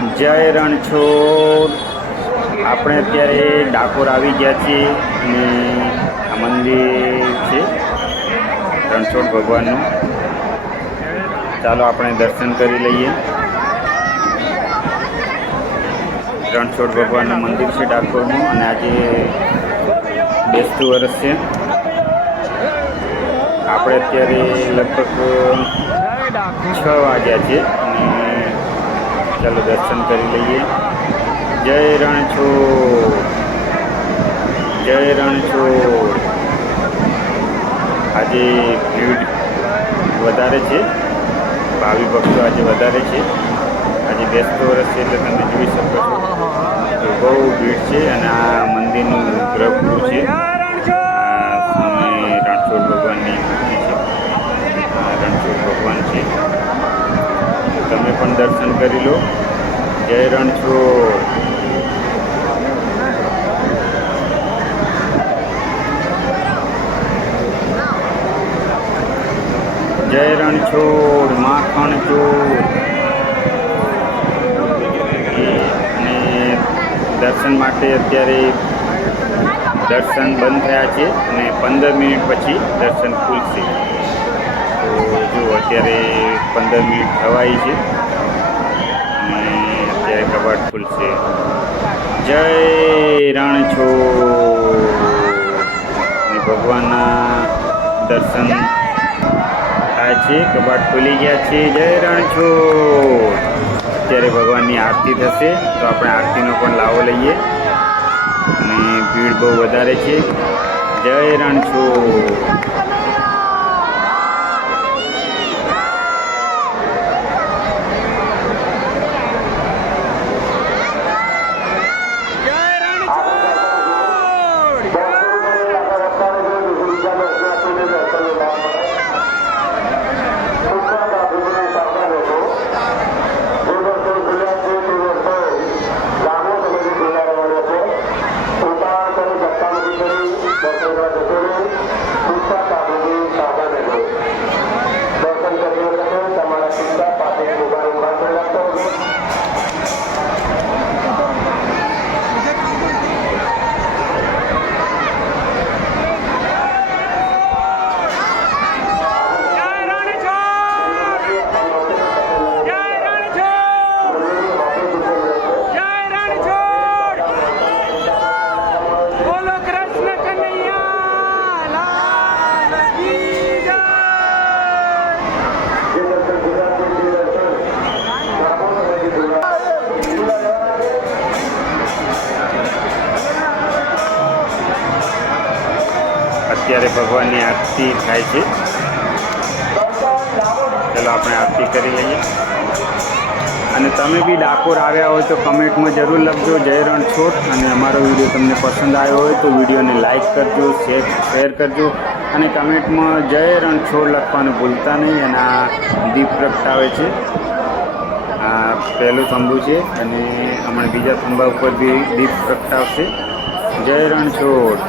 જય રણછોડ. આપણે અત્યારે ડાકોર આવી ગયા છીએ અને આ મંદિર છે રણછોડ ભગવાનનું. ચાલો આપણે દર્શન કરી લઈએ. રણછોડ ભગવાનનું મંદિર છે ડાકોરનું અને આજે બેસતું વર્ષ છે. આપણે અત્યારે લગભગ 6 વાગ્યા છે અને ચાલો દર્શન કરી લઈએ. જય રણછોડ, જય રણછોડ. આજે ભીડ વધારે છે, ભાવિ ભક્તો આજે વધારે છે. આજે બેસતો વર્ષ છે એટલે તમે જોઈ શકો છો તો બહુ ભીડ છે. અને આ મંદિરનું ગર્ભગૃહ છે. સામે રણછોડ ભગવાનની મૂર્તિ છે. આ રણછોડ ભગવાન છે. તમે પણ દર્શન કરી લો. જય રણછોડ. જય રણછોડ માખણ ચોર. અને દર્શન માટે અત્યારે દર્શન બંધ થયા છે અને 15 મિનિટ પછી દર્શન ખુલશે. તો જો અત્યારે 15 મિનિટ થવાઈ છે અને અત્યારે કબાટ ખુલશે. જય રણછોડ. અને ભગવાનના દર્શન થાય છે. કબાટ ખુલી ગયા છે. જય રણછોડ. અત્યારે ભગવાનની આરતી થશે તો આપણે આરતીનો પણ લાવો લઈએ. અને ભીડ બહુ વધારે છે. જય રણછોડ. અત્યારે ભગવાનની આરતી થાય છે. ચાલો આપણે આરતી કરી લઈએ. અને તમે બી ડાકોર આવ્યા હોય તો કમેન્ટમાં જરૂર લખજો જય રણછોડ. અને અમારો વિડીયો તમને પસંદ આવ્યો હોય તો વિડીયોને લાઈક કરજો, શેર કરજો અને કમેન્ટમાં જય રણછોડ લખવાનું ભૂલતા નહીં. અને આ દીપ પ્રગટાવે છે. આ પહેલું થંભુ છે અને હમણાં બીજા થંભા ઉપર બી દીપ પ્રગટાવશે. જય રણછોડ.